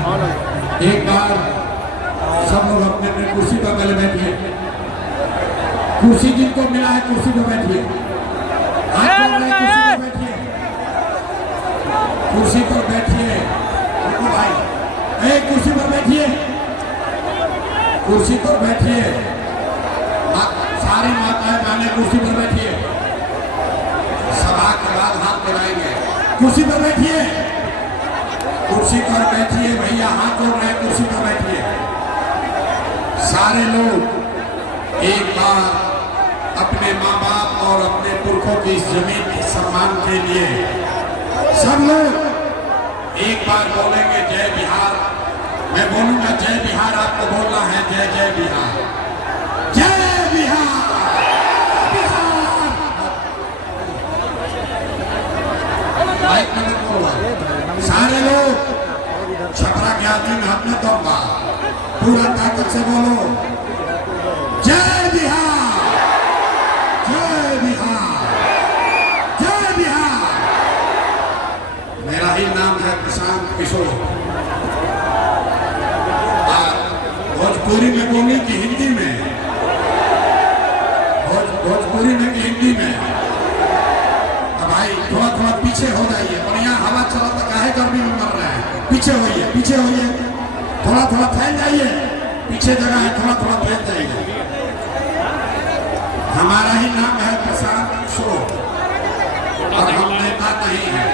एक बार सब लोग अपने अपने कुर्सी पर पहले बैठिए। कुर्सी जिनको मिला है कुर्सी पर बैठिए। कुर्सी पर बैठिए भाई, कुर्सी पर बैठिए, कुर्सी पर बैठिए। सारी माताएं बहनें कुर्सी पर बैठिए। सभा के बाद हाथ मिलाएंगे। कुर्सी पर बैठिए, कुर्सी पर बैठिए भैया, हाथ जोड़ रहे हैं, कुर्सी पर बैठिए। सारे लोग एक बार अपने माँ बाप और अपने पुरखों की इस जमीन के सम्मान के लिए सब लोग एक बार बोलेंगे जय बिहार। मैं बोलूंगा जय बिहार, आपको बोलना है जय जय बिहार, जय बिहार, बिहार। सारे लोग छपरा के आदमी में हाथ में दूंगा, पूरा ताकत से बोलो जय बिहार, जय बिहार, जय बिहार। मेरा ही नाम है प्रशांत किशोर। भोजपुरी में बोली कि हिंदी में? भोजपुरी में कि हिंदी में? अब भाई थोड़ा थोड़ा पीछे हो जाइए, बढ़िया हवा चला तो काहे गर्मी में मर रहे हैं। पीछे होइए, पीछे होइए, थोड़ा थोड़ा फैल जाइए, पीछे जगह है, थोड़ा थोड़ा फैल जाइए। हमारा ही नाम है प्रशांत किशोर और हम नेता नहीं है।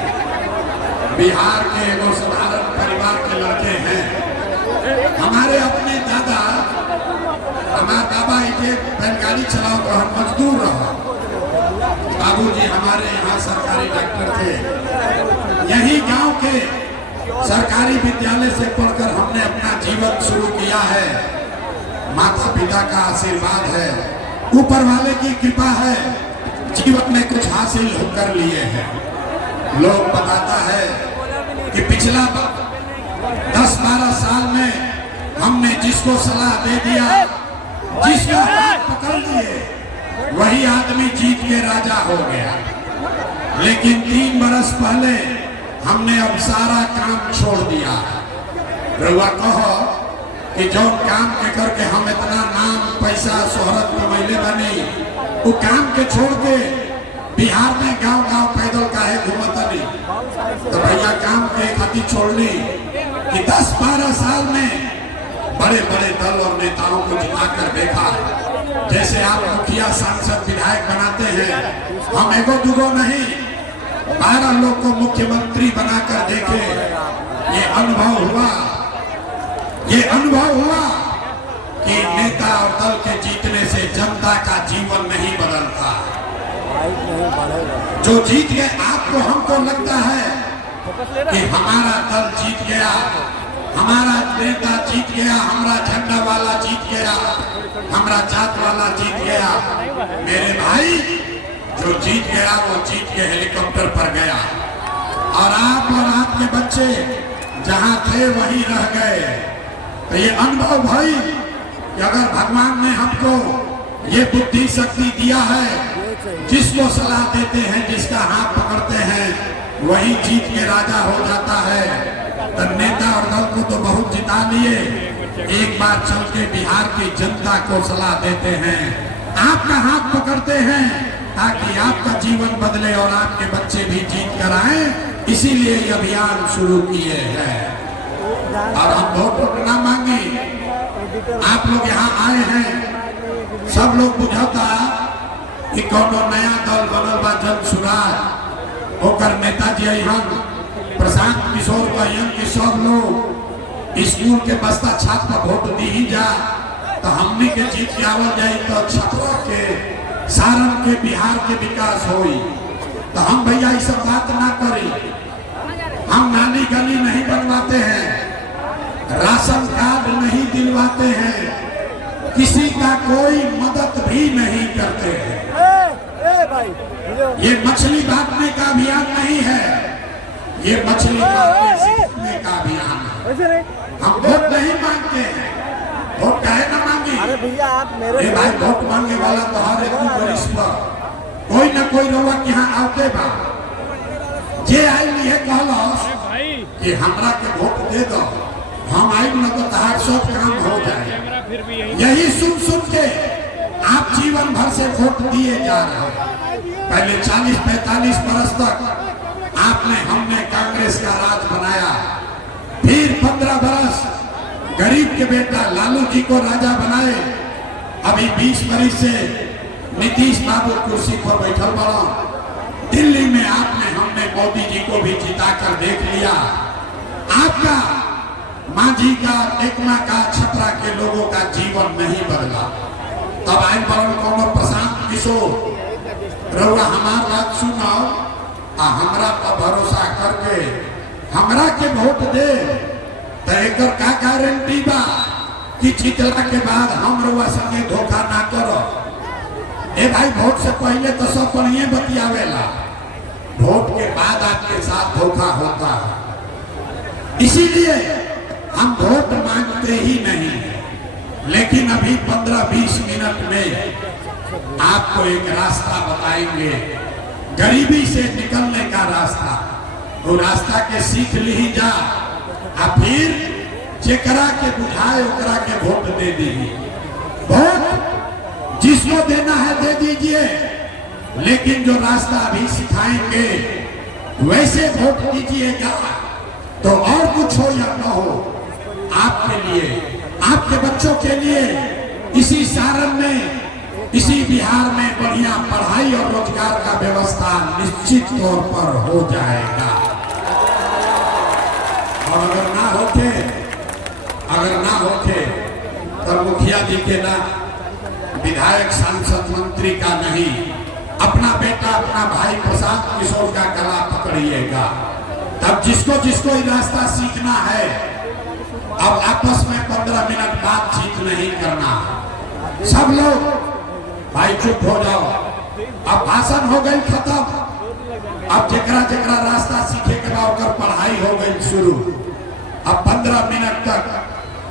बिहार के एगो साधारण परिवार के लड़के हैं। हमारे अपने दादा, हमारा बाबा एक बैलगाड़ी चलाओ तो हम मजदूर रहा। बाबूजी हमारे यहाँ सरकारी डॉक्टर थे। यही गांव के सरकारी विद्यालय से पढ़कर हमने अपना जीवन शुरू किया है। माता पिता का आशीर्वाद है, ऊपर वाले की कृपा है, जीवन में कुछ हासिल कर लिए हैं। लोग बताता है कि पिछला 10-12 साल में हमने जिसको सलाह दे दिया, जिसका हाथ पकड़ लिए, वही आदमी जीत के राजा हो गया। लेकिन 3 बरस पहले हमने अब सारा काम छोड़ दिया। रउआ कहो कि जो काम के करके हम इतना नाम पैसा शोहरत कमैले बने, वो काम के छोड़ के बिहार में गांव गांव पैदल काहे घूमतनी? तो भैया काम के खातिर छोड़नी कि 10-12 साल में बड़े बड़े दल और नेताओं को जिताकर देखा। जैसे आप मुखिया सांसद विधायक बनाते हैं, हम एगो दुगो नहीं 12 लोग को मुख्यमंत्री बनाकर देखे। ये अनुभव हुआ, ये अनुभव हुआ कि नेता और दल के जीतने से जनता का जीवन नहीं बदलता। जो जीत गए, आपको हमको लगता है कि हमारा दल जीत गया, हमारा नेता जीत गया, हमारा झंडा वाला जीत गया, हमारा जात वाला जीत गया। मेरे भाई, जो जीत गया वो जीत के हेलीकॉप्टर पर गया और आपके बच्चे जहां थे वहीं रह गए। तो ये अनुभव भाई कि अगर भगवान ने हमको ये बुद्धि शक्ति दिया है, जिसको सलाह देते हैं, जिसका हाथ पकड़ते हैं, वही जीत के राजा हो जाता है। तो नेता और दल को तो बहुत जिता लिए, एक बार चल के बिहार की जनता को सलाह देते हैं, आपका हाथ पकड़ते हैं ताकि आपका जीवन बदले और आपके बच्चे भी जीत कर आए। इसीलिए ये अभियान शुरू किए हैं। और हम वोट ना मांगे, आप लोग यहाँ आए हैं, सब लोग बुझाता कि कोनो नया दल बनल बा जन सुराज, होकर नेताजी अहन प्रशांत किशोर बहन की सब लोग स्कूल के बस्ता छाप पर वोट दी ही जा, तो हमने के जीत के आवल जाए तो छपरा के, सारण के, बिहार के विकास होई। तो हम भैया ये सब बात ना करी। हम नाली गली नहीं बनवाते हैं, राशन कार्ड नहीं दिलवाते हैं, किसी का कोई मदद भी नहीं करते हैं। ये मछली बांटने का अभियान नहीं है, ये मछली सीखने का अभियान है। हम वोट नहीं मांगते हैं, वोट काहे ना मांगे? अरे भैया आप मेरे भाई वोट मांगने वाला तो हर एक वरिष्ठ पर कोई ना कोई लोग यहाँ आते बा, जे आई है कहलो कि हमरा के वोट दे दो, सब काम हो जाए। यही सुन सुन के आप जीवन भर से वोट दिए जा रहे हैं। पहले 40-45 बरस तक हमने कांग्रेस का राज बनाया, फिर 15 बरस गरीब के बेटा लालू जी को राजा बनाए, अभी 20 बरस से नीतीश बाबू कुर्सी पर बैठल पड़ा। दिल्ली में हमने मोदी जी को भी जिताकर देख लिया। आपका मांझी का, एकमा का, छपरा के लोगों का जीवन नहीं बदला। तब आइन पर कौन प्रशांत किशोर रउआ हमार बात सुनाओ, हमरा पर भरोसा करके हमरा के वोट दे, तो एक का गारंटी बा कि जीतला के बाद हम रउआ संगे धोखा ना करो। ए भाई, वोट से पहले तो सब बढ़िया बतियावेला, वोट के बाद आपके साथ धोखा होता है। इसीलिए हम वोट मांगते ही नहीं, लेकिन अभी 15-20 मिनट में आपको एक रास्ता बताएंगे, गरीबी से निकलने का रास्ता। वो रास्ता के सीख ली जा, और फिर जेकरा के बुझाए ओकरा के वोट दे दीजिए। वोट जिसको देना है दे दीजिए, लेकिन जो रास्ता अभी सिखाएंगे वैसे वोट दीजिएगा। तो और कुछ हो या न हो, आपके लिए, आपके बच्चों के लिए इसी सारण में, इसी बिहार में बढ़िया पढ़ाई और रोजगार का व्यवस्था निश्चित तौर पर हो जाएगा। और अगर ना होते तो मुखिया जी के ना, विधायक, सांसद, मंत्री का नहीं, अपना बेटा, अपना भाई प्रशांत किशोर का गला पकड़िएगा। तब जिसको ये रास्ता सीखना है, अब आपस में 15 मिनट बातचीत नहीं करना। सब लोग भाई चुप हो जाओ, अब भाषण हो गई खत्म। अब जेकरा रास्ता सीखे के बाद पढ़ाई हो गई शुरू। अब 15 मिनट तक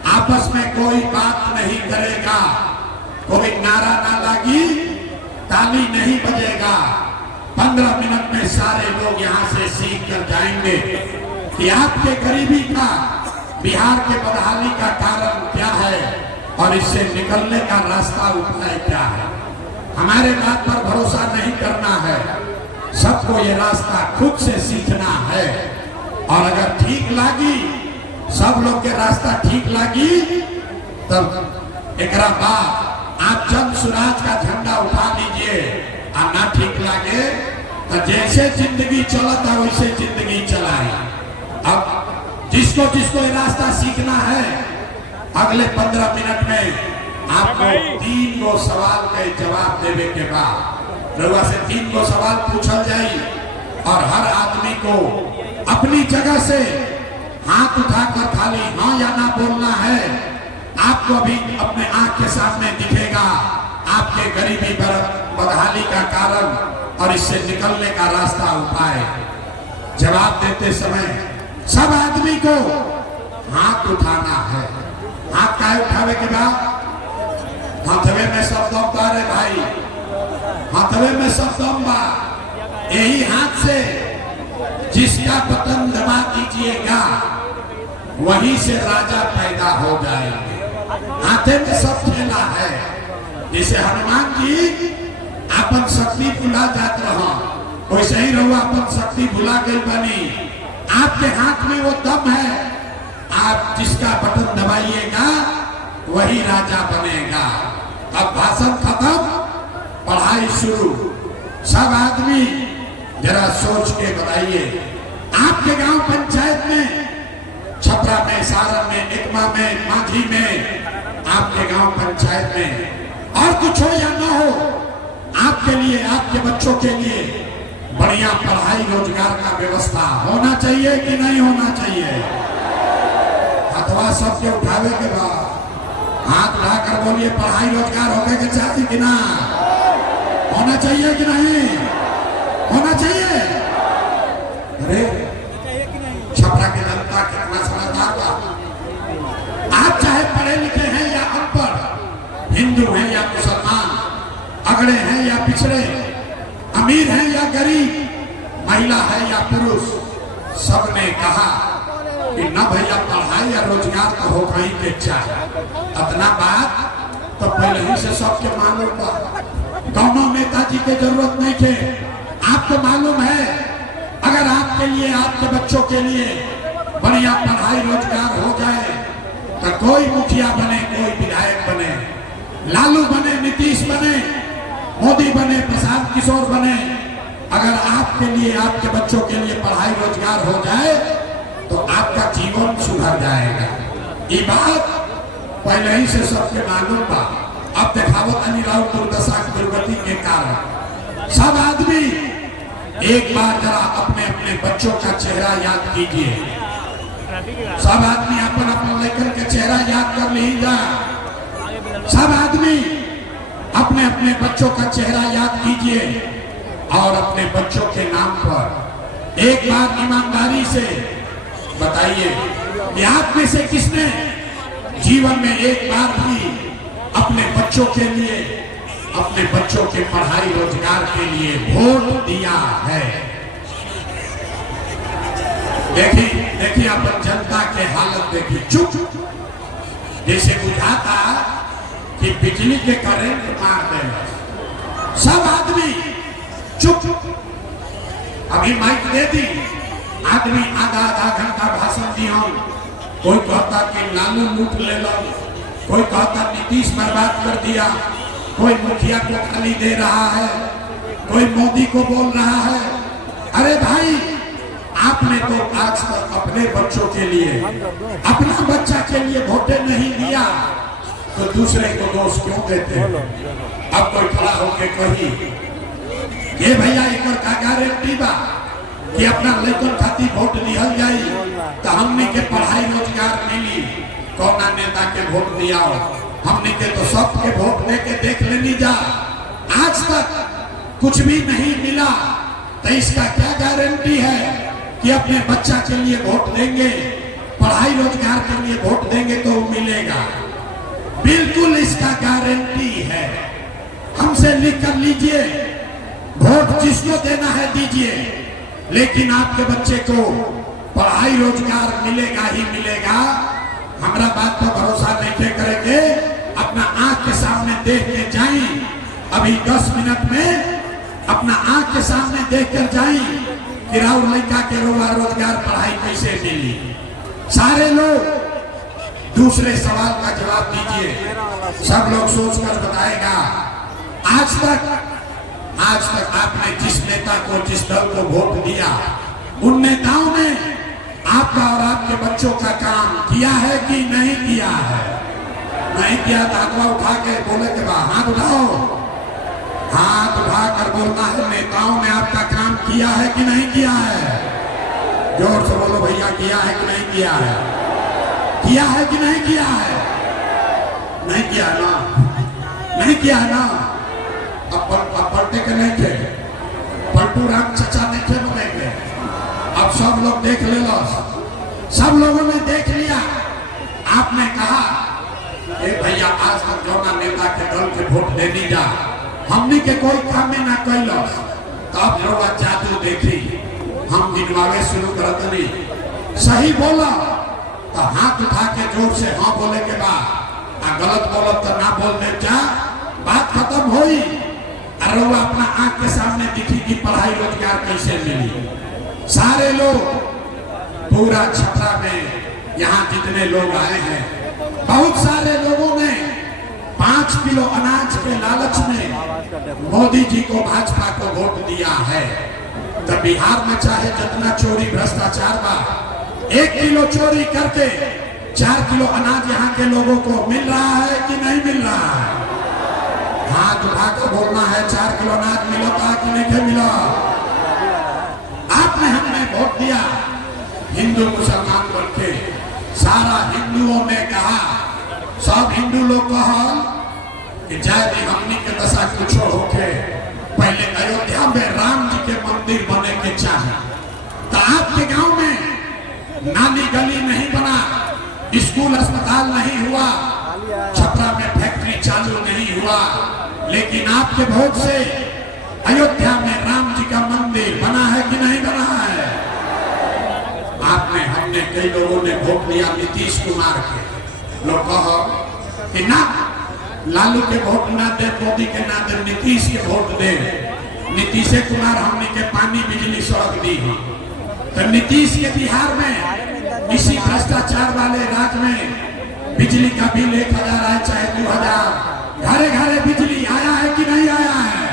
आपस में कोई बात नहीं करेगा, कोई नारा ना लगी, ताली नहीं बजेगा। 15 मिनट में सारे लोग यहाँ से सीख कर जाएंगे कि आपके गरीबी का, बिहार के बदहाली का कारण क्या है और इससे निकलने का रास्ता उपाय क्या है। हमारे बात पर भरोसा नहीं करना है, सबको ये रास्ता खुद से सीखना है। और अगर ठीक लगी, सब लोग के रास्ता ठीक लगी, तब एक बाद आप जन स्वराज का झंडा उठा लीजिए। और ना ठीक लगे तो जैसे जिंदगी चलता है वैसे जिंदगी चलाए। अब जिसको ये रास्ता सीखना है, अगले 15 मिनट में आपको 3 गो सवाल के जवाब देने के बाद रउआ से 3 गो सवाल पूछल जाई, और हर आदमी को अपनी जगह से हाथ उठाकर खाली हाँ या ना बोलना है। आपको अभी अपने आंख के सामने दिखेगा आपके गरीबी बदहाली का कारण और इससे निकलने का रास्ता उपाय। जवाब देते समय सब आदमी को हाथ उठाना है। हाथ का उठावे के बाद हाथवे में सब दम बा रे भाई, हाथवे में सब दम बा। यही हाथ से जिसका बटन दबा दीजिएगा वहीं से राजा पैदा हो जाएंगे। हाथे में सब खेला है। जैसे हनुमान जी अपन शक्ति भुला जात रहा, वैसे ही रहुआ अपन शक्ति भुला गई बनी। आपके हाथ में वो दम है, आप जिसका बटन दबाइएगा वही राजा बनेगा। अब भाषण खत्म, पढ़ाई शुरू। सब आदमी जरा सोच के बताइए, आपके गांव पंचायत में, छपरा में, सारण में, एकमा में, मांझी में, आपके गांव पंचायत में और कुछ हो या ना हो, आपके लिए, आपके बच्चों के लिए बढ़िया पढ़ाई रोजगार का व्यवस्था होना चाहिए कि नहीं होना चाहिए? अथवा सबके उठावे के बाद हाथ उठाकर बोलिए, पढ़ाई रोजगार होने के चाहिए कि ना होना चाहिए कि नहीं होना चाहिए? अरे छपरा की जनता कितना समझदार बा। आप चाहे पढ़े लिखे हैं या अनपढ़, हिंदू हैं या मुसलमान, अगड़े हैं या पिछड़े, अमीर हैं या गरीब, महिला है या पुरुष, सबने कहा कि न भैया पढ़ाई या रोजगार तो हो कहीं के चाहे। अपना बात तो पहले ही से सबके मालूम बा, कौनो नेताजी के जरूरत नहीं थे। आपको मालूम है अगर आपके लिए, आपके बच्चों के लिए बढ़िया पढ़ाई रोजगार हो जाए तो कोई मुखिया बने, कोई विधायक बने, लालू बने, नीतीश बने, मोदी बने, प्रशांत किशोर बने, अगर आपके लिए, आपके बच्चों के लिए पढ़ाई रोजगार हो जाए तो आपका जीवन सुधर जाएगा। ये बात पहले ही से सबके मालूम था। अब दिखावत अनिराव दुर्दशा दुर्गति के कारण सब आदमी एक बार जरा अपने अपने बच्चों का चेहरा याद कीजिए। सब आदमी अपन अपन लेकर के चेहरा याद कर लीजिए। सब आदमी अपने अपने बच्चों का चेहरा याद कीजिए और अपने बच्चों के नाम पर एक बार ईमानदारी से बताइए कि आप में से किसने जीवन में एक बार भी अपने बच्चों के लिए, अपने बच्चों के पढ़ाई रोजगार के लिए वोट दिया है? देखिए अपन जनता के हालत देखिए, चुप, जैसे बुझाता कि बिजली के करंट मार देना। सब आदमी चुप। अभी माइक दे दी, आदमी आधा आधा घंटा भाषण दिया। कोई कहता कि लालू लूट ले लो, कोई कहता नीतीश बर्बाद कर दिया, कोई मुखिया को गाली दे रहा है, कोई मोदी को बोल रहा है। अरे भाई, आपने तो आज तक अपने बच्चों के लिए, अपना बच्चा के लिए वोटे नहीं दिया तो दूसरे को दोष क्यों देते हैं? अब कोई खड़ा होके कही ये भैया एक का गारंटी बा कि अपना लेकर खाती वोट लिहल जाई तो हमने के पढ़ाई रोजगार मिली। कौना नेता के वोट दिया हो? हमने के तो सबके वोट दे के देख लेनी जा, आज तक कुछ भी नहीं मिला तो इसका क्या गारंटी है कि अपने बच्चा के लिए वोट देंगे, पढ़ाई रोजगार के लिए वोट देंगे तो मिलेगा? बिल्कुल इसका गारंटी है। हमसे लिख कर लीजिए, वोट जिसको देना है दीजिए, लेकिन आपके बच्चे को पढ़ाई रोजगार मिलेगा ही मिलेगा। हमारा बात पर भरोसा नहीं करेंगे, अपना आंख के सामने देख के जाएं। अभी 10 मिनट में अपना आंख के सामने देख कर जाएं कि राहुल लड़का के रोजगार पढ़ाई कैसे मिली। सारे लोग दूसरे सवाल का जवाब दीजिए, सब लोग सोचकर बताएगा। आज तक आपने जिस नेता को, जिस दल को वोट दिया, उन नेताओं ने आपका और आपके बच्चों का काम किया है कि नहीं किया है? नहीं किया तो हाथ उठा के बोले के बाद हाथ उठाओ, हाथ उठाकर बोलना है नेताओं ने आपका काम किया है कि नहीं किया है? जोर से बोलो भैया, किया है कि नहीं किया है? किया है कि नहीं किया है? नहीं किया ना, नहीं किया ना। अब पलटे के नहीं थे, पलटू राम चचा नहीं थे बनेंगे। अब सब लोग देख ले लो, सब लोगों ने देख लिया। आपने कहा ए भैया, आज तक जौना नेता के दल के वोट देनी जा, हमने के कोई काम में ना कैलो, तब लोग जादू देखी, हम गिनवावे शुरू करत नहीं। सही बोला तो हाथ उठा के जोर से हाँ बोले के बाद, गलत बोलो तो ना बोलने जा, बात खत्म हुई। अरे वो अपना आंख के सामने दिखी कि पढ़ाई रोजगार कैसे मिली। सारे लोग पूरा छपरा में यहाँ जितने लोग आए हैं, बहुत सारे लोगों ने 5 किलो अनाज के लालच में मोदी जी को, भाजपा को वोट दिया है। तो बिहार में चाहे जितना चोरी भ्रष्टाचार बा, 1 किलो चोरी करके 4 किलो अनाज यहाँ के लोगों को मिल रहा है कि नहीं मिल रहा है? हाथ उठा कर बोलना है, 4 किलो अनाज मिलता कि नहीं मिला? आपने हमने वोट दिया, हिंदू मुसलमान बोल के सारा हिंदुओं ने कहा, सब हिंदू लोग कहा कि जाए हमनी के दशा कुछ होके पहले अयोध्या में राम जी के मंदिर बने के चाहे। तो आपके गांव में नाली गली नहीं बना, स्कूल अस्पताल नहीं हुआ, छपरा में फैक्ट्री चालू नहीं हुआ, लेकिन आपके वोट से अयोध्या में राम जी का मंदिर बना है कि नहीं बना है? आपने हमने हमने कई लोगों ने वोट दिया नीतीश कुमार के। लोग कहो कि ना लालू के वोट ना दे, मोदी के ना दे, नीतीश के वोट दे। नीतीश कुमार हमने के पानी बिजली सड़क दी है। तो नीतीश के बिहार में इसी भ्रष्टाचार वाले राज्य में बिजली का बिल 1000 है चाहे 2000, घरे घरे बिजली आया है कि नहीं आया है?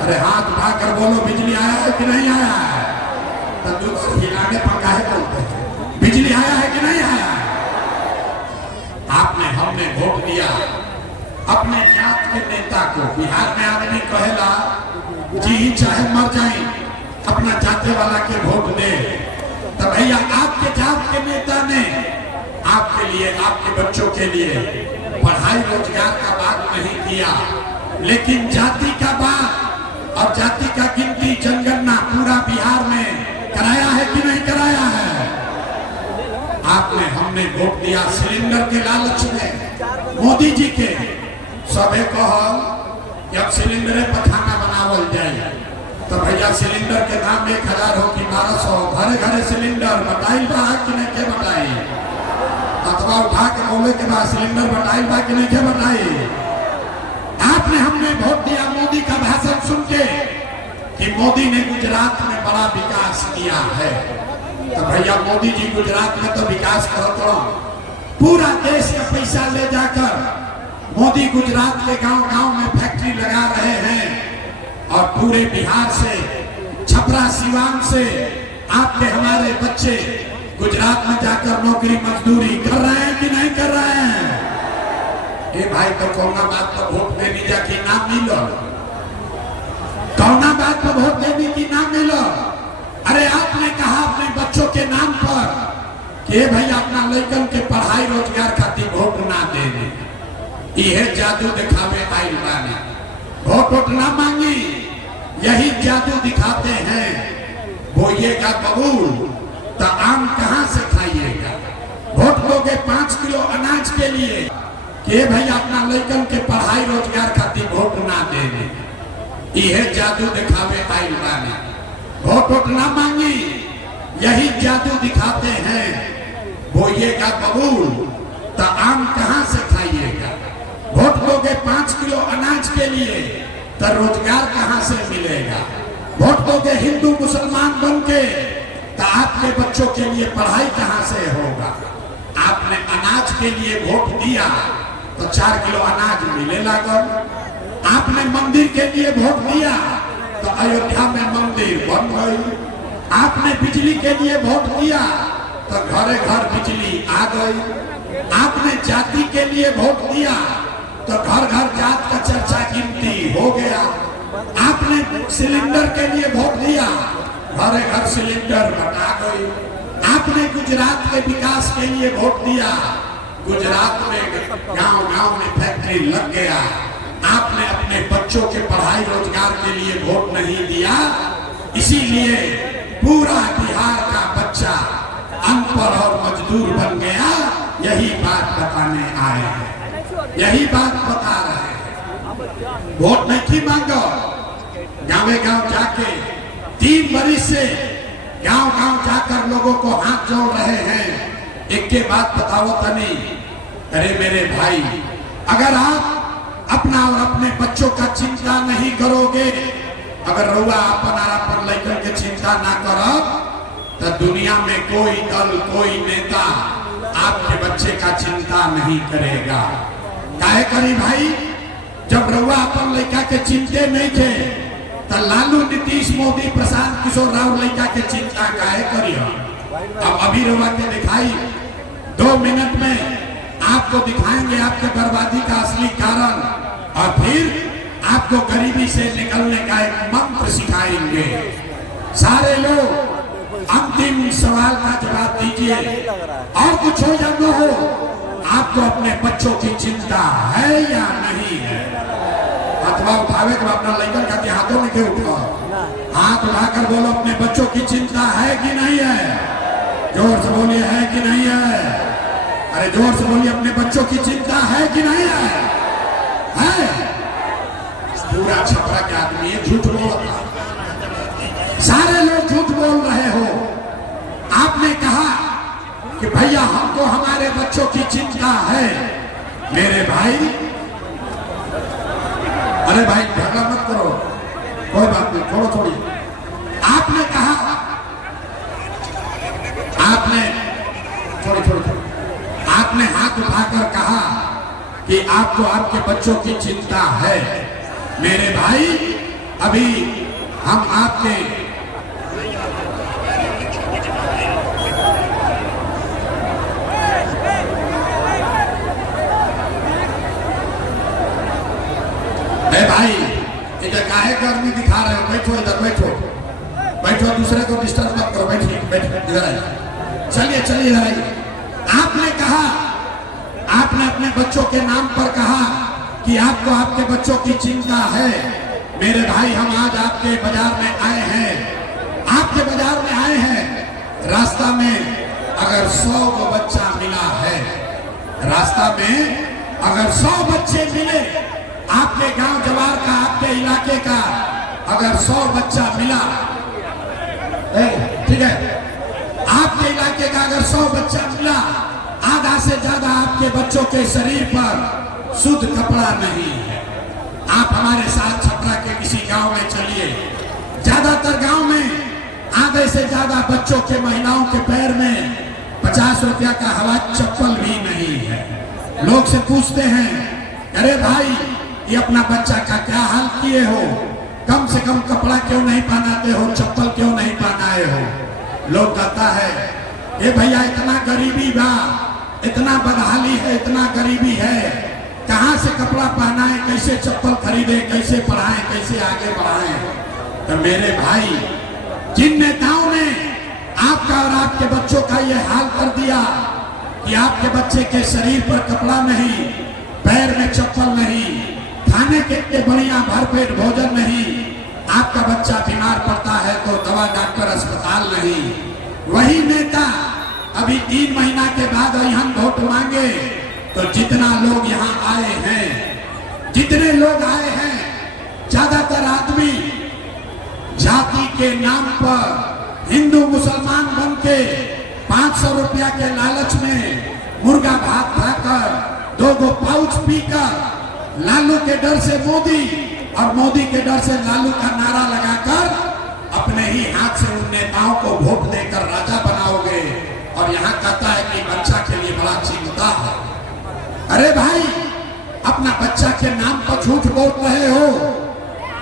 अरे हाथ उठाकर बोलो, बिजली आया है कि नहीं आया है? तब हिलाने पर काहे बोलते हैं? बिजली आया है कि नहीं आया है? आपने हमने वोट दिया अपने जात के नेता को। बिहार में आदमी कहेला जी चाहे मर जाए अपना जाते वाला के वोट दे। तो भैया आपके जात के नेता ने आपके लिए, आपके बच्चों के लिए पढ़ाई रोजगार का बात नहीं किया, लेकिन जाति का बात और जाति का गिनती जनगणना पूरा बिहार में कराया है कि नहीं कराया है? आपने हमने वोट दिया सिलेंडर के लालच में मोदी जी के। सबे कहल जब सिलेंडर पर खाना बनावल जाए तो भैया सिलेंडर के दाम 1000 हो कि 1200, घरे घरे सिलेंडर बताइल बा कि नहीं के बताई? अथवा उठा के बोले के बाद सिलेंडर बताइल बा कि नहीं के बताई? आपने हमने वोट दिया मोदी का भाषण सुन के कि मोदी ने गुजरात में बड़ा विकास किया है। तो भैया मोदी जी गुजरात में तो विकास करते रहो, पूरा देश का पैसा ले जाकर मोदी गुजरात के गांव गांव में फैक्ट्री लगा रहे हैं और पूरे बिहार से, छपरा सिवान से आपके हमारे बच्चे गुजरात में जाकर नौकरी मजदूरी कर रहे हैं कि नहीं कर रहे हैं? ए भाई तो कौना बात पर वोट देने जाके नाम मिलो, कौना बात पर वोट देने की नाम मिलो? अरे आपने कहा अपने बच्चों के नाम पर कि भाई अपना लड़कन के पढ़ाई रोजगार खातिर वोट ना देने, यह जादू दिखावे आइल बानी। वोट ना मांगी, यही जादू दिखाते हैं। बोइएगा बबूल तो आम कहां से खाइएगा? वोट दोगे 5 किलो अनाज के लिए कि भाई अपना लड़कन के पढ़ाई रोजगार खातिर वोट ना देने, यह जादू दिखावे आइल बानी। वोट ना मांगी, यही जादू दिखाते हैं। बोइएगा बबूल तो आम कहां से खाइएगा? वोट दोगे 5 किलो अनाज के लिए तो रोजगार कहां से मिलेगा? वोट दोगे हिंदू मुसलमान बन के तो आपके बच्चों के लिए पढ़ाई कहां से होगा? आपने अनाज के लिए वोट दिया तो 4 किलो अनाज मिले लागल। आपने मंदिर के लिए वोट दिया तो अयोध्या में मंदिर बन गई। आपने बिजली के लिए वोट दिया तो घरे घर बिजली आ गई। आपने जाति के लिए वोट दिया तो घर घर जात का चर्चा गिनती हो गया। आपने सिलेंडर के लिए वोट दिया, घरे घर सिलेंडर बना गई। आपने गुजरात के विकास के लिए वोट दिया, गुजरात में गांव गांव में फैक्ट्री लग गया। आपने अपने बच्चों के पढ़ाई रोजगार के लिए वोट नहीं दिया, इसीलिए पूरा बिहार का बच्चा अनपढ़ और मजदूर बन गया। यही बात बताने आए हैं, यही बात बता रहे हैं। वोट नहीं मांगो, गाँव गाँव जाके 3 बरिस से गांव गांव जाकर लोगों को हाथ जोड़ रहे हैं। एक के बात बताओ तनी, अरे मेरे भाई, अगर आप अपना और अपने बच्चों का चिंता नहीं करोगे, अगर रउआ अपन लड़कन के चिंता ना करो तो दुनिया में कोई दल, कोई नेता आपके बच्चे का चिंता नहीं करेगा। काहे करी भाई? जब रउआ अपन लड़का के चिंते नहीं थे तो लालू, नीतीश, मोदी, प्रशांत किशोर राव लड़का के चिंता काहे करियो? अब अभी रउआ के दिखाई 2 मिनट में आपको दिखाएंगे आपके बर्बादी का असली कारण, और फिर आपको गरीबी से निकलने का एक मंत्र सिखाएंगे। सारे लोग अंतिम सवाल का जवाब दीजिए, और कुछ हो या न हो, आपको अपने बच्चों की चिंता है या नहीं है? अथवा उठावे तो अपना लड़कन का हाथों में क्यों उठाओ? हाथ उठाकर बोलो, अपने बच्चों की चिंता है कि नहीं है? जोर से बोलिए, है कि नहीं है? अरे जोर से बोलिए, अपने बच्चों की चिंता है कि नहीं है? है? पूरा छपरा के आदमी झूठ बोलता, सारे लोग झूठ बोल रहे हो। आपने कहा कि भैया हमको हमारे बच्चों की चिंता है। मेरे भाई, अरे भाई झगड़ा मत करो, कोई बात नहीं, छोड़ो छोड़ी। आपने कहा, आपने छोड़ो छोड़ो छोड़ो, आपने हाथ उठाकर कहा कि आपको आपके बच्चों की चिंता है। मेरे भाई, अभी हम आपके भाई इधर काहे गर्मी दिखा रहे हो? बैठो इधर, बैठो बैठो, दूसरे को डिस्टर्ब मत करो, बैठिए बैठो, इधर आइए, चलिए चलिए इधर आइए। आपने कहा, आपने अपने बच्चों के नाम पर कहा कि आपको आपके बच्चों की चिंता है। मेरे भाई, हम आज आपके बाजार में आए हैं, आपके बाजार में आए हैं। रास्ता में अगर 100 को बच्चा मिला है, रास्ता में अगर 100 बच्चे मिले, आपके गांव जवार का, आपके इलाके का अगर 100 बच्चा मिला, ठीक है, आपके इलाके का अगर 100 बच्चा मिला, आधा से ज्यादा आपके बच्चों के शरीर पर शुद्ध कपड़ा नहीं है। आप हमारे साथ छपरा के किसी गांव में चलिए, ज्यादातर गांव में आधे से ज्यादा बच्चों के, महिलाओं के पैर में 50 रुपया का हवा चप्पल भी नहीं है। लोग से पूछते हैं, अरे भाई ये अपना बच्चा का क्या हाल किए हो, कम से कम कपड़ा क्यों नहीं पहनाते हो, चप्पल क्यों नहीं पहनाए हो? लोग कहता है, ए भैया इतना गरीबी बा, इतना बदहाली है, इतना गरीबी है, कहां से कपड़ा पहनाए, कैसे चप्पल खरीदे, कैसे पढ़ाएं, कैसे आगे बढ़ाएं? तो मेरे भाई, जिन नेताओं ने आपका और आपके बच्चों का ये हाल कर दिया कि आपके बच्चे के शरीर पर कपड़ा नहीं, पैर में चप्पल नहीं, खाने के बढ़िया भरपेट भोजन नहीं, आपका बच्चा बीमार पड़ता है तो दवा डॉक्टर अस्पताल नहीं, वही नेता अभी 3 महीना के बाद यहाँ वोट मांगे तो जितना लोग यहाँ आए हैं, जितने लोग आए हैं, ज्यादातर आदमी जाति के नाम पर हिंदू मुसलमान बन के 500 रुपया के लालच में मुर्गा भात खाकर, 2 पाउच पीकर, लालू के डर से मोदी और मोदी के डर से लालू का नारा लगाकर अपने ही हाथ से उन नेताओं को वोट देकर राजा बनाओगे, और यहाँ कहता है कि बच्चा के लिए बड़ा चिंता है। अरे भाई, अपना बच्चा के नाम पर झूठ बोल रहे हो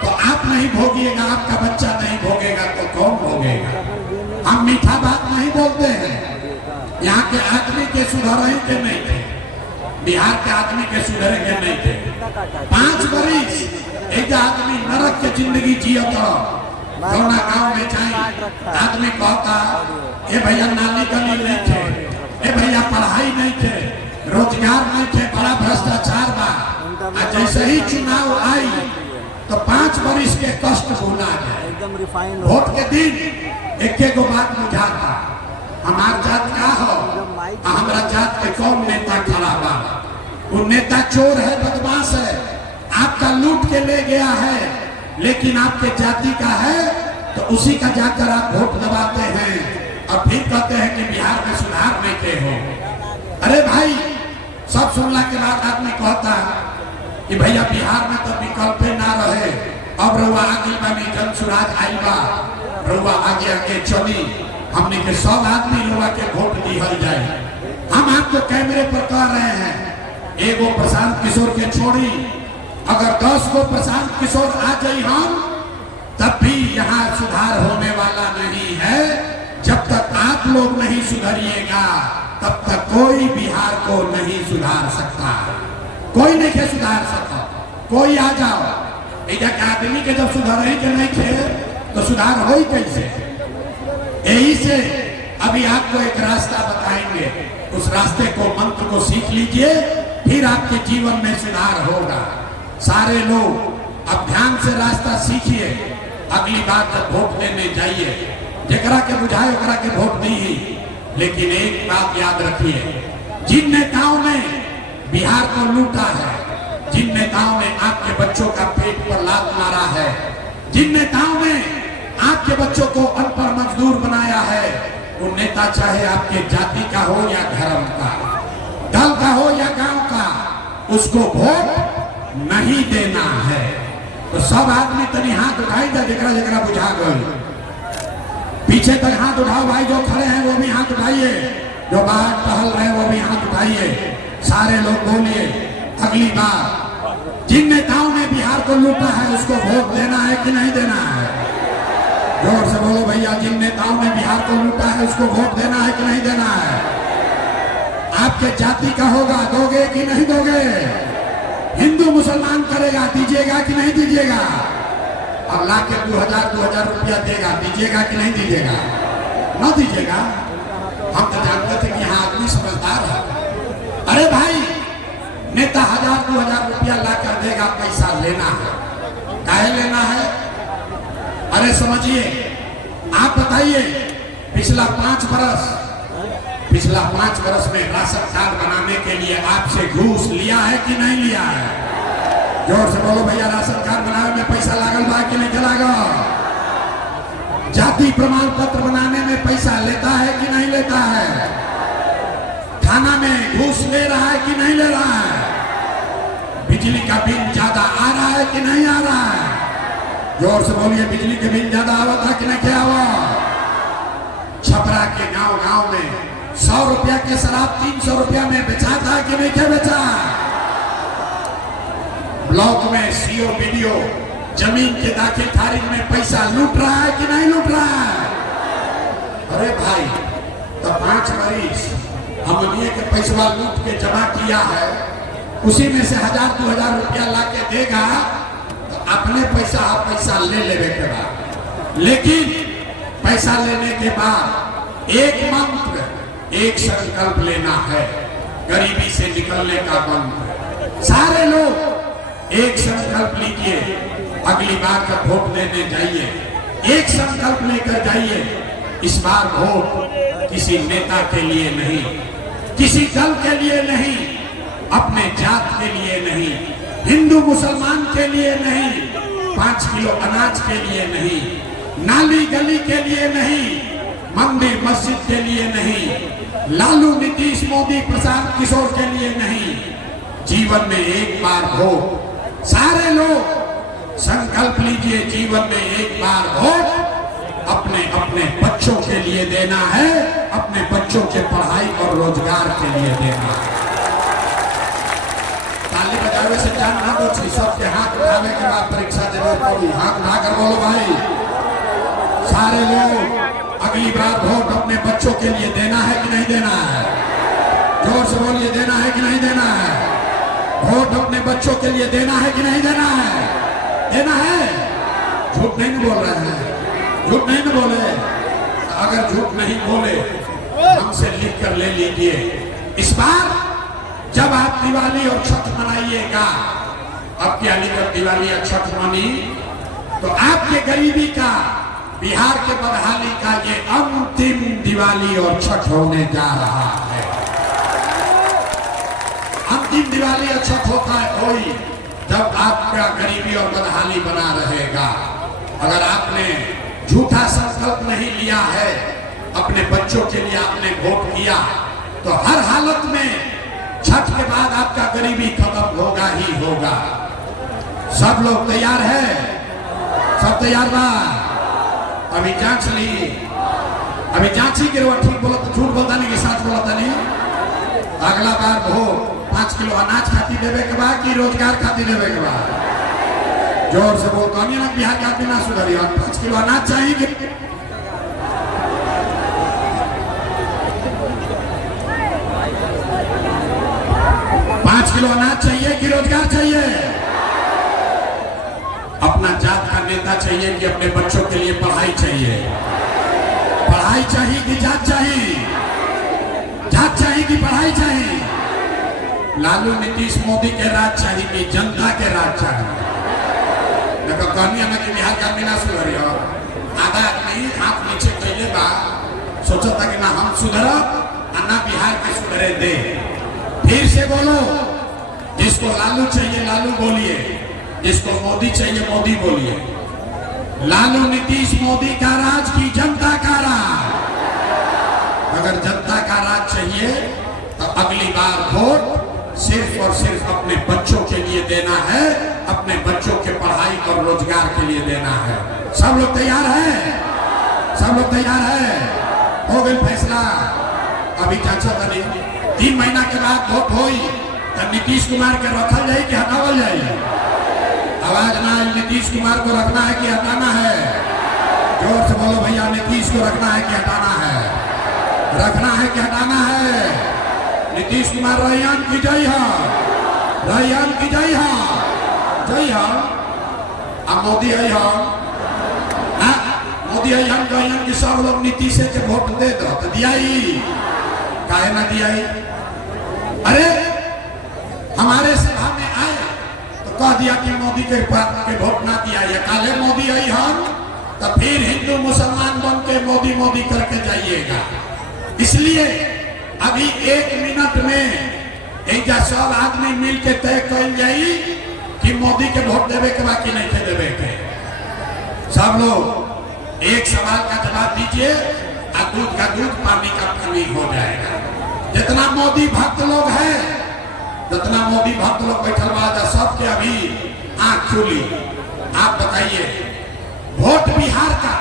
तो आप नहीं भोगिएगा, आपका बच्चा नहीं भोगेगा तो कौन भोगेगा? हम मीठा बात नहीं बोलते हैं। यहाँ के आदमी के सुधर के नहीं थे, बिहार के आदमी के सुधरे के नहीं थे। 5 बरिस एक आदमी नरक के जिंदगी जिया तो कौना गाँव में जाए, आदमी कहता, ए भैया नाली गली नहीं थे, ए भैया पढ़ाई नहीं थे, रोजगार नहीं थे, बड़ा भ्रष्टाचार बा। जैसे ही चुनाव आई तो 5 बरिस के कष्ट भूला जाए। वोट के दिन एक गो बात बुझाता, हमार जात का हो, हमारा जात के कौन नेता खड़ा बा? वो नेता चोर है, बदमाश है, आपका लूट के ले गया है, लेकिन आपके जाति का है तो उसी का जाकर आप वोट दबाते हैं और फिर कहते हैं कि बिहार में सुधार नहीं के हो। अरे भाई, सब सुनने के बाद आदमी कहता है कि भैया बिहार में तो विकल्प ना रहे, अब रउआ आगे बनी, जन सुराज आई बा, रउआ आगे आगे चली, हमने के सब आदमी रउआ के वोट दिहल जाए। हम आपको कैमरे पर कह रहे हैं, एगो प्रशांत किशोर के छोड़ी, अगर 10 को प्रशांत किशोर आ जाए हम, तब भी यहाँ सुधार होने वाला नहीं है। जब तक आप लोग नहीं सुधरिएगा तब तक कोई बिहार को नहीं सुधार सकता, कोई नहीं सुधार सकता। कोई आ जाओ, इधर आदमी के जब सुधार ही के नहीं थे तो सुधार हो ही कैसे? यही से अभी आपको एक रास्ता बताएंगे, उस रास्ते को, मंत्र को सीख लीजिए, फिर आपके जीवन में सुधार होगा। सारे लोग अब ध्यान से रास्ता सीखिए, अगली बार जब वोट देने जाइए, जकरा के बुझाए ओकरा के वोट दी। लेकिन एक बात याद रखिए, जिन नेताओं ने बिहार को लूटा है, जिन नेताओं ने आपके बच्चों का पेट पर लात मारा है, जिन नेताओं ने आपके बच्चों को अनपढ़ मजदूर बनाया है, वो नेता चाहे आपके जाति का हो या धर्म का, दल का हो या गांव का, उसको वोट नहीं देना है। तो सब आदमी तनी हाथ उठाई था, जकरा जकरा बुझा गए। पीछे तक हाथ उठाओ भाई, जो खड़े हैं वो भी हाथ उठाइए, जो बाहर टहल रहे हैं वो भी हाथ उठाइए। सारे लोग बोलिए, अगली बार जिन नेताओं ने बिहार को लूटा है उसको वोट देना है कि नहीं देना है? जोर से बोलो भैया, जिन नेताओं ने बिहार को लूटा है उसको वोट देना है कि नहीं देना है? आपके जाति का होगा, दोगे कि नहीं दोगे? हिंदू मुसलमान करेगा, दीजिएगा कि नहीं दीजिएगा? अब ला के 2000 रुपया देगा, दीजिएगा कि नहीं दीजिएगा? न दीजिएगा। हम तो जानते थे कि यहाँ आदमी समझदार है। अरे भाई, नेता 1000-2000 रुपया ला कर देगा, पैसा लेना है, काहे लेना है? अरे समझिए, आप बताइए, पिछला 5 बरस में राशन कार्ड बनाने के लिए आपसे घूस लिया है कि नहीं लिया है? जोर से बोलो भैया, राशन कार्ड बनाने में पैसा लागल बा कि नहीं लागल? जाति प्रमाण पत्र बनाने में पैसा लेता है कि नहीं लेता है? थाना में घूस ले रहा है कि नहीं ले रहा है? बिजली का बिल ज्यादा आ रहा है कि नहीं आ रहा है? जोर से बोलिए, बिजली के बिल ज्यादा आवा था कि नहीं क्या हुआ? छपरा के गांव में 100 रुपया के शराब 300 रुपया में बेचा था कि नहीं क्या बेचा? ब्लॉक में सीओ बीडीओ जमीन के दाखिल खारिज में पैसा लूट रहा है कि नहीं लूट रहा है? अरे भाई, तो 5 मरीज हमनिए के पैसा लूट के जमा किया है, उसी में से 1000-2000 रुपया ला के देगा, तो अपने पैसा ले लेने के बाद, लेकिन पैसा लेने के बाद एक मंत्र, एक संकल्प लेना है, गरीबी से निकलने का मंत्र। सारे लोग एक संकल्प लीजिए, अगली बार का वोट देने जाइए, एक संकल्प लेकर जाइए। इस बार वोट किसी नेता के लिए नहीं, किसी दल के लिए नहीं, अपने जात के लिए नहीं, हिंदू मुसलमान के लिए नहीं, 5 किलो अनाज के लिए नहीं, नाली गली के लिए नहीं, मंदिर मस्जिद के लिए नहीं, लालू नीतीश मोदी प्रशांत किशोर के लिए नहीं, जीवन में एक बार वोट। सारे लोग संकल्प लीजिए, जीवन में एक बार वोट अपने अपने बच्चों के लिए देना है, अपने बच्चों के पढ़ाई और रोजगार के लिए देना है। ताली बजावे से जान ना दो, सबके हाथ उठाने के बाद परीक्षा देने पड़ी, हाथ उठाकर बोलो भाई। सारे लोग अगली बार वोट अपने बच्चों के लिए देना है कि नहीं देना है? जोर से बोलिए, देना है कि नहीं देना है? वोट अपने बच्चों के लिए देना है कि नहीं देना है? देना है। झूठ नहीं बोल रहे हैं, झूठ नहीं बोले। अगर झूठ नहीं बोले, हमसे लिख कर ले लीजिए। इस बार जब आप दिवाली और छठ मनाइएगा, अब क्या लिखकर दिवाली और छठ मनी, तो आपके गरीबी का, बिहार के बदहाली का ये अंतिम दिवाली और छठ होने जा रहा है। अंतिम दिवाली और छठ होता है कोई जब आपका गरीबी और बदहाली बना रहेगा। अगर आपने झूठा संकल्प नहीं लिया है, अपने बच्चों के लिए आपने वोट किया, तो हर हालत में छठ के बाद आपका गरीबी खत्म होगा ही होगा। सब लोग तैयार है? सब तैयार बा? अभी जांच ली, अभी जांची के ठीक बोला तो झूठ बोलता नहीं कि सच बोलता नहीं। अगला बार वोट 5 किलो अनाज खाती देवे के बाद कि रोजगार खाती देवे के बाद? जोर से बोल, कौन ना बिहार के आदमी ना सुधरी, 5 किलो अनाज चाहिए। 5 किलो अनाज चाहिए कि रोजगार चाहिए? अपना जात का नेता चाहिए कि अपने बच्चों के लिए पढ़ाई चाहिए? पढ़ाई चाहिए कि जात चाहिए? जात चाहिए कि पढ़ाई चाहिए? लालू नीतीश मोदी के राज चाहिए कि जनता के राज चाहिए? देखो कहनी हमें कि बिहार का बिना सुधरी, और आधा आदमी हाथ नीचे कैले बा, सोचा था कि ना हम सुधरब और ना बिहार के सुधरे दे। फिर से बोलो, जिसको लालू चाहिए लालू बोलिए, जिसको मोदी चाहिए मोदी बोलिए। लालू नीतीश मोदी का राज की जनता का राज? अगर जनता का राज चाहिए तो अगली बार वोट सिर्फ और सिर्फ अपने बच्चों के लिए देना है, अपने बच्चों के पढ़ाई और रोजगार के लिए देना है। सब लोग तैयार हैं? सब लोग तैयार हैं? हो गई फैसला। अभी चाचा तनी 3 महीना के बाद वोट होई तो नीतीश कुमार के रखल जाए कि हटावल जाए? आवाज ना, नीतीश कुमार को रखना है कि हटाना है? जोर से बोलो भैया, नीतीश को रखना है कि हटाना है? रखना है कि हटाना है? नीतीश कुमार रैयान की जय हो, रैयान की जय हो, जय हो। अब मोदी है हो, मोदी है हम कहें कि सब लोग नीतीश के वोट दे दो, तो दिया ही काहे ना दिया ही? अरे हमारे सभा में आया तो कह दिया कि मोदी के वोट ना दिया, या काले मोदी आई हम तो फिर हिंदू मुसलमान बन के मोदी मोदी करके जाइएगा। इसलिए अभी 1 मिनट में एक सब आदमी मिल के तय कर जाई कि मोदी के वोट देवे के बाकी नहीं थे देवे के। सब लोग एक सवाल का जवाब दीजिए और दूध का दूध पानी का पानी हो जाएगा। जितना मोदी भक्त लोग हैं, जितना मोदी भक्त लोग बैठल वाला सबके अभी आंख खुली। आप बताइए, वोट बिहार का,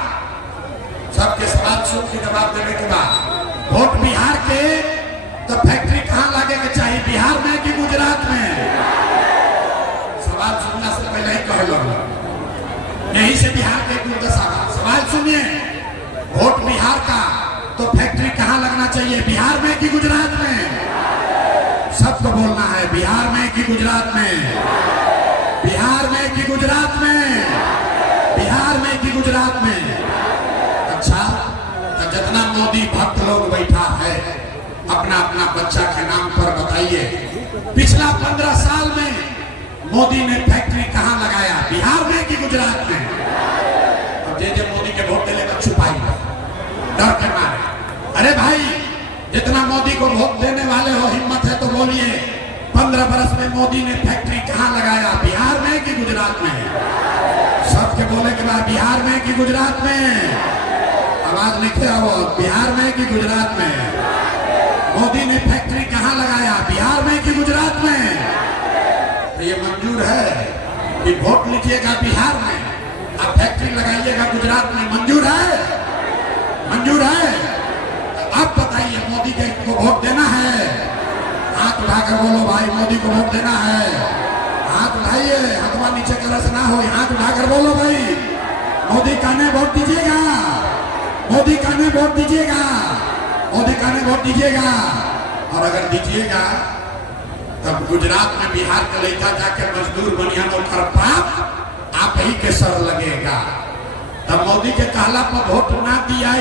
सबके सवाल सुन के जवाब देने के बाद, वोट बिहार के तो फैक्ट्री कहाँ लगे के चाहिए, बिहार में कि गुजरात में? सवाल सुनना से पहले ही कह लो, यहीं से बिहार के दुर्दशा। सवाल सुनिए, वोट बिहार का तो फैक्ट्री कहाँ लगना चाहिए, बिहार में कि गुजरात में? सबको बोलना है, बिहार में कि गुजरात में? बिहार में कि गुजरात में? बिहार में कि गुजरात में? अच्छा, तो जितना मोदी भक्त लोग बैठा है, अपना अपना बच्चा के नाम पर बताइए, पिछला 15 साल में मोदी ने फैक्ट्री कहाँ लगाया, बिहार में कि गुजरात में? अब जे मोदी के वोट देने का छुपाई डर के मारे। अरे भाई, जितना मोदी को वोट देने वाले हो, हिम्मत है तो बोलिए, 15 बरस में मोदी ने फैक्ट्री कहाँ लगाया, बिहार में कि गुजरात में? सबके बोले के बाद, बिहार में कि गुजरात में? आवाज लिखे हो, बिहार में कि गुजरात में? मोदी ने फैक्ट्री कहाँ लगाया, बिहार में कि गुजरात में? तो ये मंजूर है कि वोट लीजिएगा बिहार में, अब फैक्ट्री लगाइएगा गुजरात में? मंजूर है? मंजूर है? अब बताइए, मोदी को वोट देना है? हाथ उठाकर बोलो भाई, मोदी को वोट देना है? हाथ उठाइए, हथवा नीचे कर से ना हो, हाथ उठाकर बोलो भाई, मोदी का ने वोट दीजिएगा, मोदी का ने वोट दीजिएगा, मोदी का ने वोट दीजिएगा। और अगर दीजिएगा तब गुजरात में बिहार का लड़का जाके मजदूर बनिया नौकर पाप आप ही के सर लगेगा। तब मोदी के कहला पर वोट ना दिया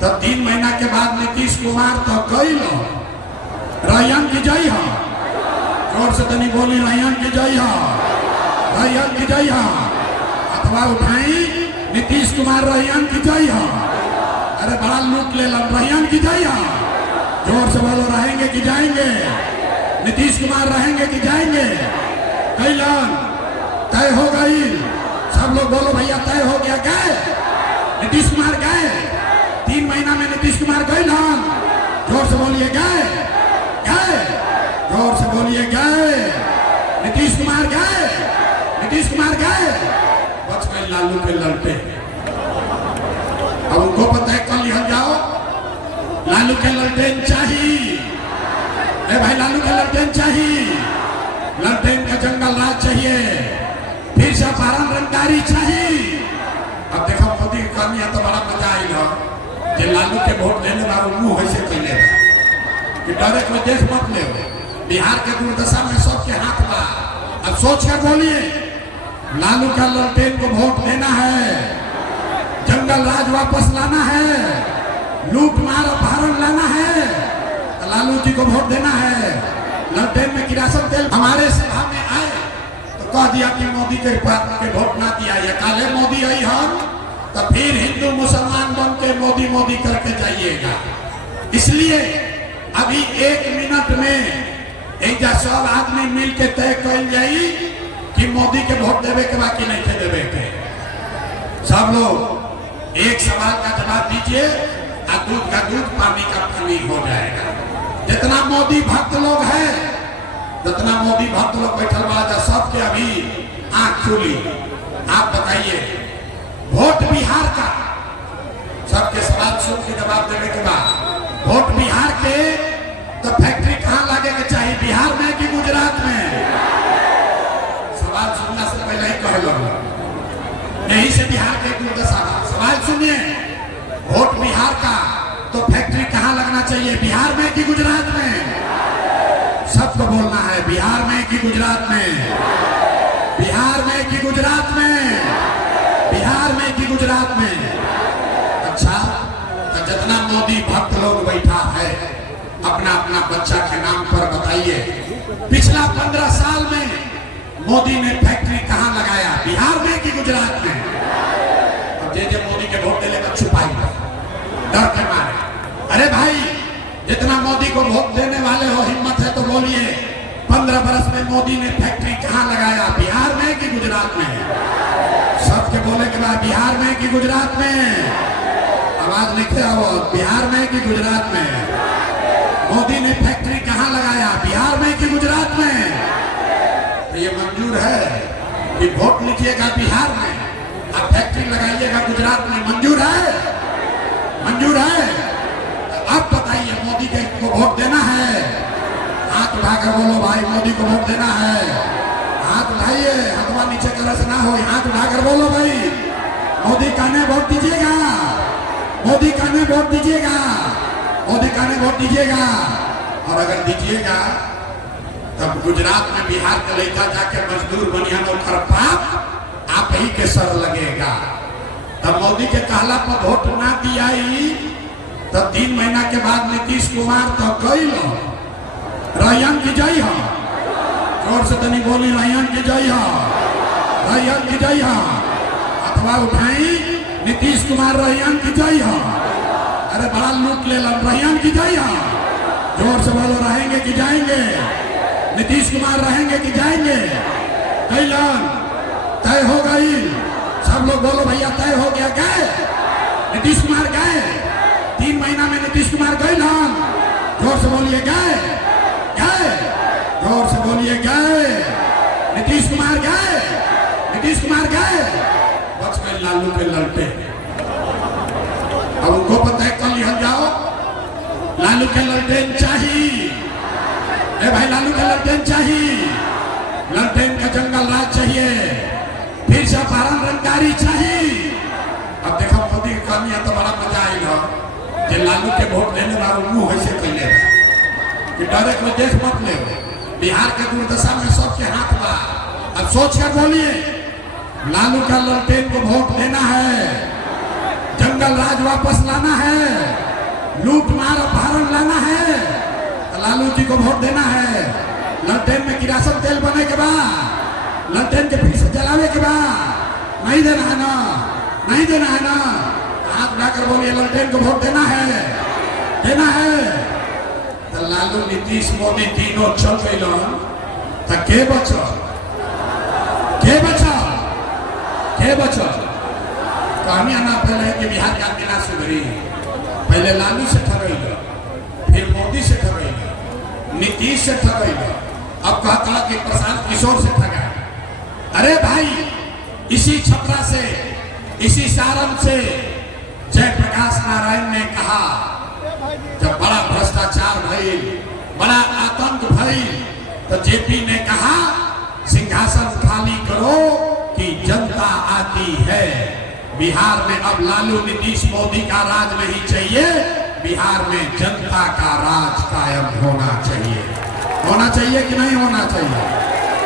तो 3 महीना के बाद नीतीश कुमार तो कई लो रैयान की जय हो, जोर से तनी बोली, रैयान की जय हो, रैयान की जय हो। अथवा उठाई, नीतीश कुमार रैयान की जय हो। अरे बड़ा लूट ले लो, रैयान की जय हो। जोर से बोलो, रहेंगे कि जाएंगे? नीतीश कुमार रहेंगे कि जाएंगे? कैलन तय हो गई, सब लोग बोलो भैया, तय हो गया। गए नीतीश कुमार, गए 3 महीना में नीतीश कुमार गए ना? जोर से बोलिए, गए गए, जोर से बोलिए, गए नीतीश कुमार, गए नीतीश कुमार, गए। बच गए लालू के लड़के। अब उनको पता है, कल लिखल जाओ, लालू के ललटेन चाहिए। अरे भाई, लालू के ललटेन चाहिए, ललटेन का जंगल राज चाहिए, फिर से अपहरण रंगदारी चाहिए। अब देखो, मोदी करनी है तो बड़ा मजा आएगा कि लालू के वोट लेने वालों मुंह वैसे चले कि डायरेक्ट में देख मत ले। बिहार के दुर्दशा में सबके हाथ बा। अब सोच कर बोलिए, लालू का ललटेन को वोट देना है, जंगल राज वापस लाना है, लूट मार अपहरण लाना है, तो लालू जी को वोट देना है। ललटेन में किरासन तेल हमारे सभा में आए तो कह दिया कि मोदी के वोट ना दिया, या काले मोदी आई हम तो फिर हिंदू मुसलमान बन के मोदी मोदी करके जाइएगा। इसलिए अभी 1 मिनट में एक सब आदमी मिल के तय कर जाई कि मोदी के वोट देवे के बाकी नहीं थे देवे के। सब लोग एक सवाल का जवाब दीजिए और दूध का दूध, पानी का पानी हो जाएगा। जितना मोदी भक्त लोग हैं, जितना मोदी भक्त लोग बैठल वाला सबके अभी आंख खुली। आप बताइए, वोट बिहार का, सबके सवाल सुन के जवाब देने के बाद, वोट बिहार के तो फैक्ट्री कहां लगे के चाहिए, बिहार में कि गुजरात में? सवाल सुनने से पहले ही कह लो, यही से बिहार के दुर्दशा। सवाल सुनिए, वोट बिहार का तो फैक्ट्री कहां लगना चाहिए, बिहार में कि गुजरात में? सबको बोलना है, बिहार में कि गुजरात में? बिहार में कि गुजरात में? बिहार में कि गुजरात में? अच्छा, तो जितना मोदी भक्त लोग बैठा है, अपना अपना बच्चा के नाम पर बताइए, पिछला 15 साल में मोदी ने फैक्ट्री कहां लगाया, बिहार में कि गुजरात में? अब जे मोदी के वोट देने का छुपाई डर के मारे। अरे भाई, जितना मोदी को वोट देने वाले हो, हिम्मत है तो बोलिए, 15 बरस में मोदी ने फैक्ट्री कहां लगाया, बिहार में कि गुजरात में? सबके बोले के बाद, बिहार में कि गुजरात में? आवाज लिखे हो, बिहार में कि गुजरात में? मोदी ने फैक्ट्री कहां लगाया, बिहार में कि गुजरात में? तो ये मंजूर है कि वोट लिखिएगा बिहार में और फैक्ट्री लगाइएगा गुजरात में? मंजूर है? मंजूर है? अब बताइए, मोदी को वोट देना है? हाथ उठाकर बोलो भाई, मोदी को वोट देना है? हाथ उठाइए, हथवा नीचे कर से ना हो, हाथ उठाकर बोलो भाई, मोदी का ने वोट दीजिएगा, मोदी का ने वोट दीजिएगा, मोदी का ने वोट दीजिएगा। और अगर दीजिएगा तब गुजरात में बिहार के लड़का जाके मजदूर बनिया नौकर पाप आप ही के सर लगेगा। तब मोदी के कहला पर वोट ना दिया, तब 3 महीना के बाद नीतीश कुमार तो गई रैयन की जय हो, जोर से तनी बोली, रैयन की जय हो, रैयन की जय हो। अथवा उठाई, नीतीश कुमार रैयन की जय हो। अरे बड़ा लूट ले लो, रैयन की जय हो, जोर से बोलो, रहेंगे कि जाएंगे? नीतीश कुमार रहेंगे कि जाएंगे? कैलन तय हो गई, सब लोग बोलो भैया तय हो गया, गए नीतीश कुमार गए, 3 महीना में नीतीश कुमार गए ना, जोर से बोलिए गए, गए, जोर से बोलिए गए, नीतीश कुमार गए, नीतीश कुमार गए। बच गए लालू के लड़ते। अब उनको पता है, कल लिखल जाओ, लालू के ललटेन चाहिए। ए भाई, लालू के ललटेन चाहिए, ललटेन का जंगल राज चाहिए, फिर से अपहरण रंगदारी चाहिए। अब देखो, मोदी की कहानी है तो बड़ा मजा आएगा कि लालू के वोट देने वालों मुंह ऐसे कैले कि डायरेक्ट में देख मत ले, बिहार के दुर्दशा में सबके हाथ बा। अब सोच कर बोलिए, लालू का ललटेन को वोट देना है, जंगल राज वापस लाना है, लूट मार अपहरण लाना है, तो लालू जी को वोट देना है। ललटेन में किरासन तेल बने के बाद, ललटेन के फिर से जलावे के बाद नहीं देना है ना, नहीं देना है ना। हाथ उठाकर बोलिए, ललटेन को वोट देना है, देना है। तो लालू, नीतीश, मोदी तीनों चल गए तो के बचो, के बचो, के बचो? कहानी आना पहले कि बिहार का बिना सुधरी, पहले लालू से ठगेगा, फिर मोदी से ठगेगा, नीतीश से ठगेगा, अब कहता कि प्रशांत किशोर से ठगा। अरे भाई, इसी छपरा से, इसी सारण से जयप्रकाश नारायण ने कहा, जब बड़ा भ्रष्टाचार भई, बड़ा आतंक भई, तो जेपी ने कहा सिंहासन खाली करो कि जनता आती है। बिहार में अब लालू, नीतीश, मोदी का राज नहीं चाहिए, बिहार में जनता का राज कायम होना चाहिए। होना चाहिए कि नहीं होना चाहिए?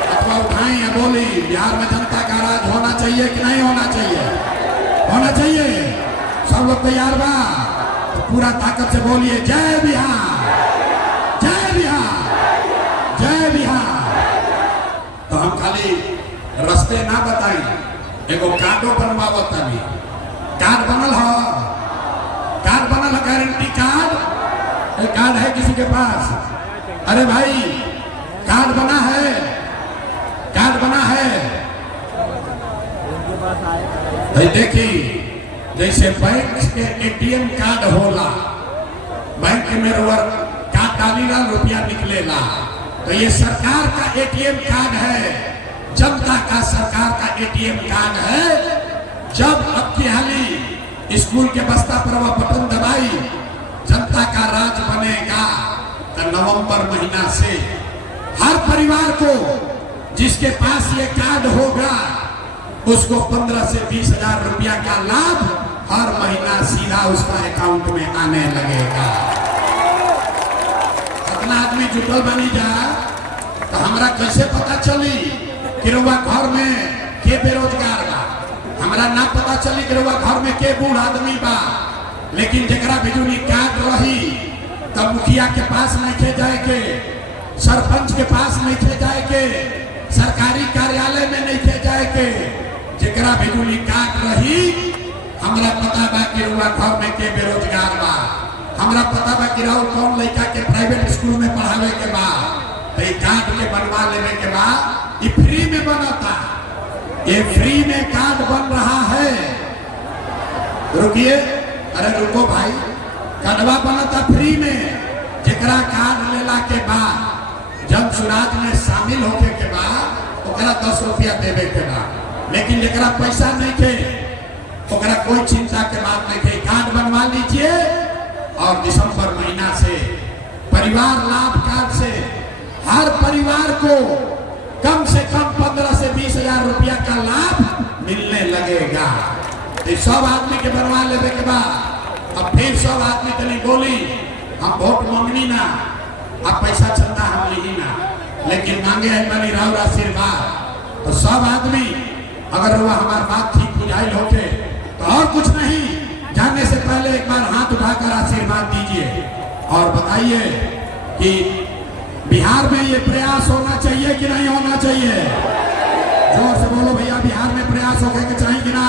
अथवा उठाई या बोली, बिहार में जनता का राज होना चाहिए कि नहीं होना चाहिए? होना चाहिए। सब लोग तैयार बा? तो पूरा ताकत से बोलिए, जय बिहार, जय बिहार, जय बिहार। तो हम खाली रास्ते ना बताई, एगो कार्डो बनवावत तनी। कार्ड बनल है, कार्ड बनल है, गारंटी कार्ड। एक कार्ड है किसी के पास? अरे भाई, कार्ड बना है, कार्ड बना है। भाई देखिए, जैसे बैंक के एटीएम कार्ड होला, बैंक में कार्ड डालीला रुपया निकलेला, तो ये सरकार का एटीएम कार्ड है, जनता का सरकार का एटीएम कार्ड है। जब अब की हाली स्कूल के बस्ता पर वह बटन दबाई, जनता का राज बनेगा, तो नवंबर महीना से हर परिवार को जिसके पास ये कार्ड होगा उसको 15 से 20 हजार रुपया का लाभ हर महीना सीधा उसका अकाउंट में आने लगेगा। अपना आदमी जुटल बनी जा तो हमरा कैसे पता चली कि रउआ घर में के बेरोजगार बा, हमरा ना पता चली कि रउआ घर में के बूढ़ आदमी बा। लेकिन जरा बिजुली कार्ड रही तब मुखिया के पास नहीं खे जाए के, सरपंच के पास नहीं खे जाए के, सरकारी कार्यालय में नहीं खे जाए के, जरा बिजुली कार्ड रही हमरा पता बा कि रउआ घर में के बेरोजगार बा, हमरा पता बा कि रउआ कौन लड़का के प्राइवेट स्कूल में पढ़ावे के बा, तो कार्ड के बनवा लेने के बाद ये फ्री में बनता, ये फ्री में कार्ड बन रहा है। रुकिए, अरे रुको भाई, कार्डवा बनता फ्री में, जरा कार्ड लेला के बाद जन सुराज में शामिल होके के बाद ओकरा 10 रुपया देवे के बाद, लेकिन जरा पैसा नहीं थे ओकरा कोई चिंता के बात नहीं थे, कार्ड बनवा लीजिए और दिसंबर महीना से परिवार लाभ कार्ड से हर परिवार को कम से कम 15 से 20 हजार रुपया का लाभ मिलने लगेगा। तो सब आदमी के बनवा लेने के बाद अब फिर सब आदमी तनी बोली हम वोट मांगनी ना, अब पैसा चलता हम ली ना, लेकिन मांगे हमारी राव आशीर्वाद। तो सब आदमी अगर वो हमारी बात ठीक बुझाई होके तो और कुछ नहीं, जाने से पहले एक बार हाथ उठाकर आशीर्वाद दीजिए और बताइए कि बिहार में ये प्रयास होना चाहिए कि नहीं होना चाहिए। जोर से बोलो भैया, बिहार में प्रयास होने के चाहिए कि ना,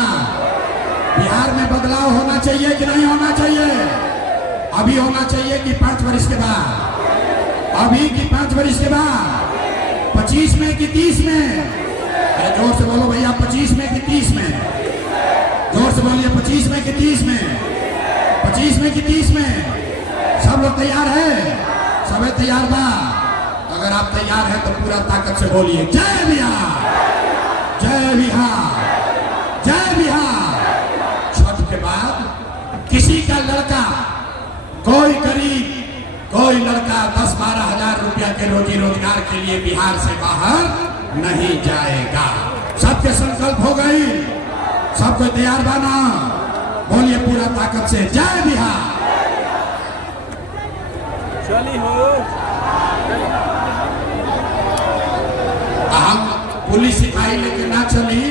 बिहार में बदलाव होना चाहिए कि नहीं होना चाहिए। अभी होना चाहिए कि 5 वर्ष के बाद, अभी कि 5 वर्ष के बाद, 25 में कि 30 में। जोर से बोलो भैया, 25 में कि 30 में, जोर से बोलिए 25 में कि 30 में, 25 में कि 30 में। सब लोग तैयार है, सब तैयार बा। अगर आप तैयार हैं तो पूरा ताकत से बोलिए जय बिहार, जय बिहार, जय बिहार। छठ के बाद किसी का लड़का, कोई गरीब, कोई लड़का 10-12 हजार रुपया के रोजी रोजगार के लिए बिहार से बाहर नहीं जाएगा। सबके संकल्प हो गई, सबको तैयार बना, बोलिए पूरा ताकत से जय बिहार। चली हो हम पुलिस सिपाही लेके ना चली,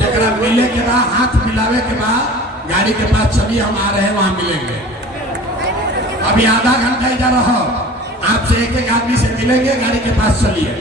जरा मिले के बाद हाथ मिलावे के बाद गाड़ी के पास चलिए, हम आ रहे हैं वहां मिलेंगे। अभी आधा घंटा इधर रहो, आपसे एक एक आदमी से मिलेंगे, गाड़ी के पास चलिए।